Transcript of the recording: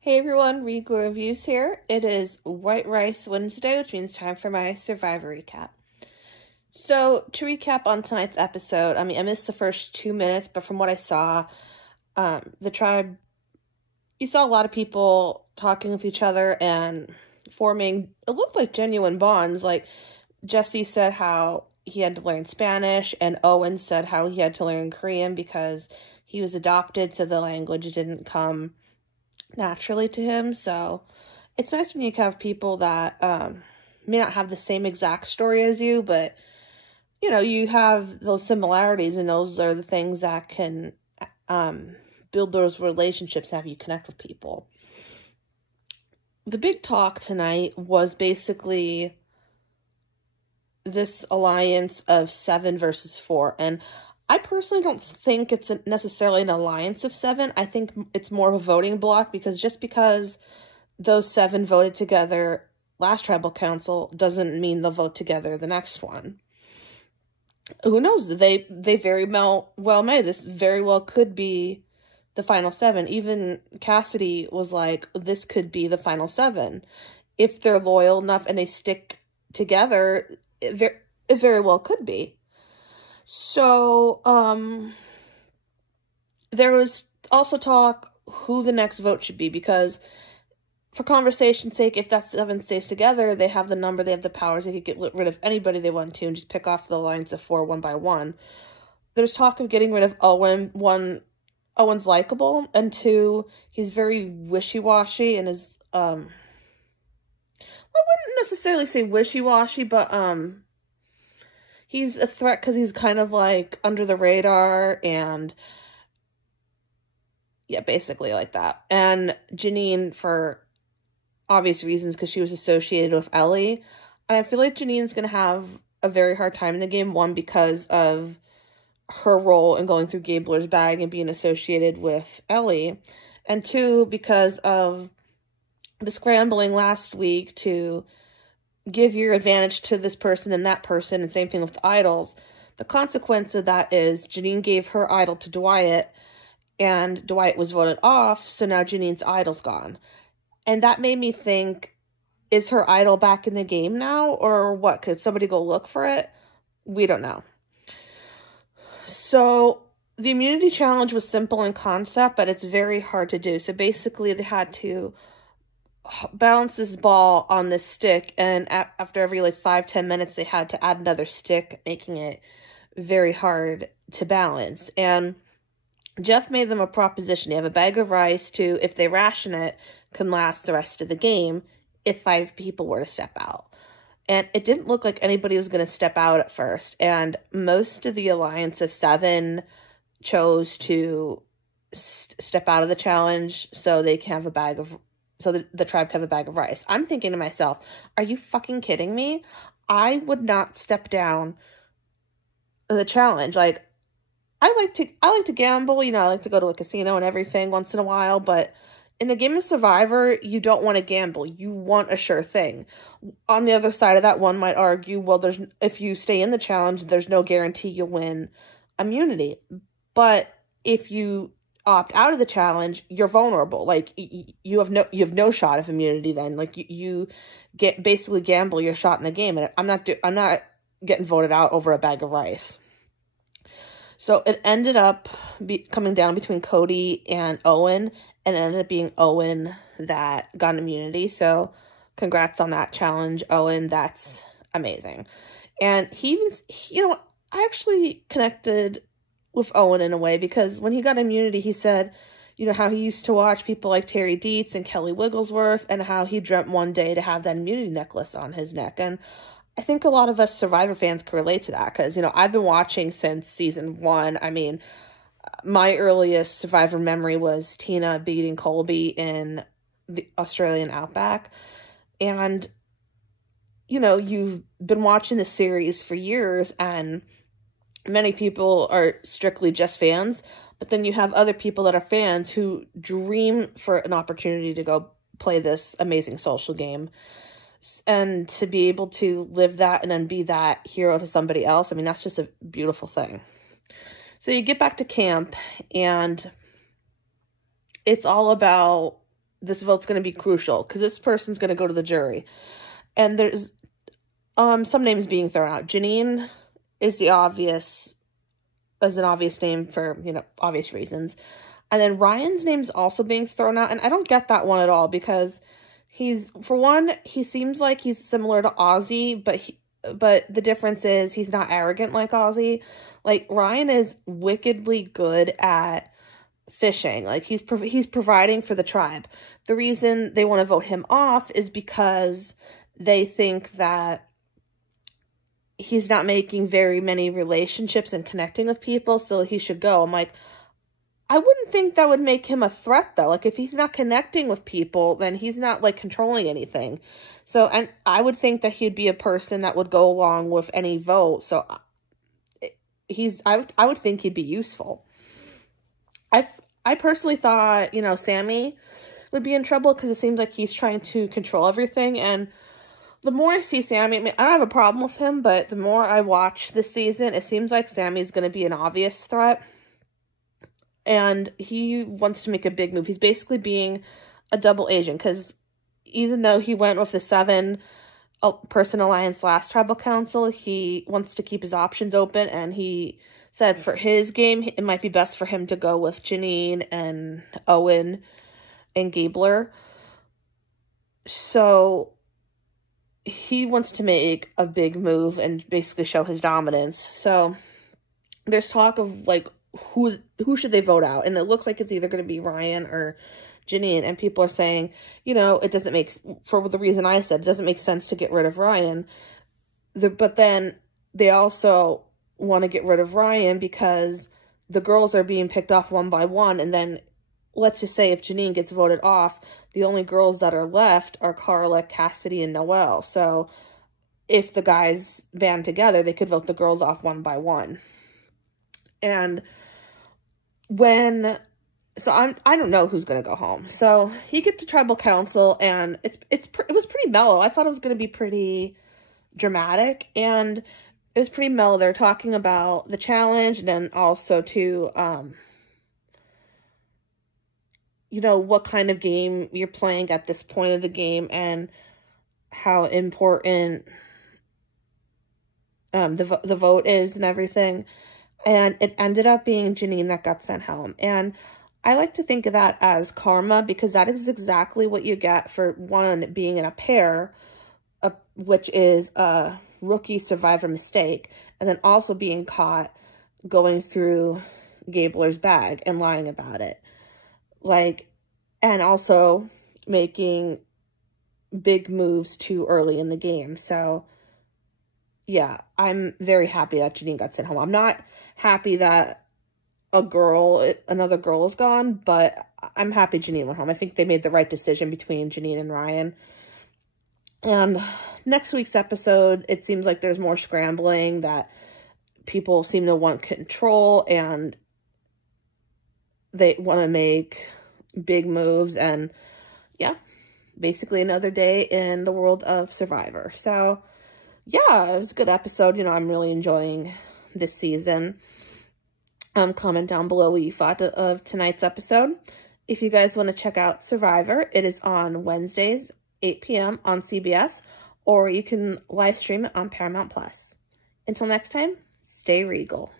Hey everyone, Regal Reviews here. It is White Rice Wednesday, which means time for my Survivor recap. So, to recap on tonight's episode, I missed the first 2 minutes, but from what I saw, the tribe, you saw a lot of people talking with each other and forming, it looked like genuine bonds. Like, Jesse said how he had to learn Spanish, and Owen said how he had to learn Korean because he was adopted, so the language didn't come naturally to him. So it's nice when you have people that may not have the same exact story as you, but you have those similarities, and those are the things that can build those relationships, have you connect with people. The big talk tonight was basically this alliance of 7 versus 4, and I personally don't think it's necessarily an alliance of 7. I think it's more of a voting block, because just because those 7 voted together last tribal council doesn't mean they'll vote together the next one. Who knows? They very well may. This very well could be the final 7. Even Cassidy was like, this could be the final 7. If they're loyal enough and they stick together, it very well could be. So, there was also talk who the next vote should be, because for conversation's sake, if that 7 stays together, they have the number, they have the powers, they could get rid of anybody they want to and just pick off the alliance of 4 one by one. There's talk of getting rid of Owen. 1, Owen's likable, and 2, he's very wishy-washy and is, I wouldn't necessarily say wishy-washy, but, he's a threat because he's kind of like under the radar, and yeah, basically like that. And Janine, for obvious reasons, because she was associated with Ellie. I feel like Janine's going to have a very hard time in the game, 1, because of her role in going through Gabler's bag and being associated with Ellie, and 2, because of the scrambling last week to give your advantage to this person and that person, and same thing with the idols. The consequence of that is Janine gave her idol to Dwight, and Dwight was voted off, so now Janine's idol's gone. And that made me think, is her idol back in the game now, or what? Could somebody go look for it? We don't know. So the immunity challenge was simple in concept, but it's very hard to do. So basically they had to balance this ball on this stick, and after every 5-10 minutes they had to add another stick, making it very hard to balance. And Jeff made them a proposition. They have a bag of rice to, if they ration it, can last the rest of the game if 5 people were to step out. And it didn't look like anybody was going to step out at first, and most of the alliance of 7 chose to step out of the challenge so they can have a bag of, so the tribe can have a bag of rice. I'm thinking to myself, are you fucking kidding me? I would not step down the challenge. Like, I like to gamble, I like to go to a casino and everything once in a while, but in the game of Survivor, you don't want to gamble. You want a sure thing. On the other side of that, one might argue, well, if you stay in the challenge, there's no guarantee you'll win immunity. But if you opt out of the challenge, you're vulnerable. Like, you have no shot of immunity then. Like, you get basically gamble your shot in the game, and I'm not getting voted out over a bag of rice. So it ended up coming down between Cody and Owen, and it ended up being Owen that got immunity. So congrats on that challenge, Owen. That's amazing. And he even, I actually connected with Owen in a way, because when he got immunity, he said, how he used to watch people like Terry Dietz and Kelly Wigglesworth, and how he dreamt one day to have that immunity necklace on his neck. And I think a lot of us Survivor fans can relate to that, because, I've been watching since season 1. My earliest Survivor memory was Tina beating Colby in the Australian Outback. And, you've been watching the series for years, and many people are strictly just fans, but then you have other people that are fans who dream for an opportunity to go play this amazing social game. And to be able to live that and then be that hero to somebody else, that's just a beautiful thing. So you get back to camp, and it's all about this vote's going to be crucial because this person's going to go to the jury. And there's some names being thrown out. Janine is an obvious name for, you know, obvious reasons. And then Ryan's name's also being thrown out. And I don't get that one at all because for one, he seems like he's similar to Ozzy, but the difference is he's not arrogant like Ozzy. Like, Ryan is wickedly good at fishing. Like, he's providing for the tribe. The reason they want to vote him off is because they think that he's not making very many relationships and connecting with people, so he should go. I'm like, I wouldn't think that would make him a threat, though. Like, if he's not connecting with people, then he's not, like, controlling anything. So, and I would think that he'd be a person that would go along with any vote. So, I would think he'd be useful. I personally thought, you know, Sammy would be in trouble because it seems like he's trying to control everything. And the more I see Sammy, I mean, I don't have a problem with him, but the more I watch this season, it seems like Sammy's going to be an obvious threat. And he wants to make a big move. He's basically being a double agent because even though he went with the 7-person alliance last tribal council, he wants to keep his options open. And he said for his game, it might be best for him to go with Janine and Owen and Gabler. So he wants to make a big move and basically show his dominance. So there's talk of, like, who should they vote out? And it looks like it's either going to be Ryan or Janine. And people are saying, you know, it doesn't make, for the reason I said, it doesn't make sense to get rid of Ryan. But then they also want to get rid of Ryan because the girls are being picked off one by one. And then let's just say if Janine gets voted off, the only girls that are left are Carla, Cassidy, and Noelle. So if the guys band together, they could vote the girls off one by one. And so I don't know who's going to go home. So he gets to tribal council and it was pretty mellow. I thought it was going to be pretty dramatic and it was pretty mellow. They're talking about the challenge and then also to, you know, what kind of game you're playing at this point of the game and how important the vote is and everything. And it ended up being Janine that got sent home. And I like to think of that as karma because that is exactly what you get for, one, being in a pair, which is a rookie survivor mistake, and then also being caught going through Gabler's bag and lying about it. Like, and also making big moves too early in the game. So, yeah, I'm very happy that Janine got sent home. I'm not happy that another girl is gone, but I'm happy Janine went home. I think they made the right decision between Janine and Ryan. And next week's episode, it seems like there's more scrambling, that people seem to want control and they want to make big moves. And yeah, basically another day in the world of Survivor. So yeah, it was a good episode. You know, I'm really enjoying this season. Comment down below what you thought of tonight's episode. If you guys want to check out Survivor, it is on Wednesdays, 8 p.m. on CBS, or you can live stream it on Paramount+. Until next time, stay regal.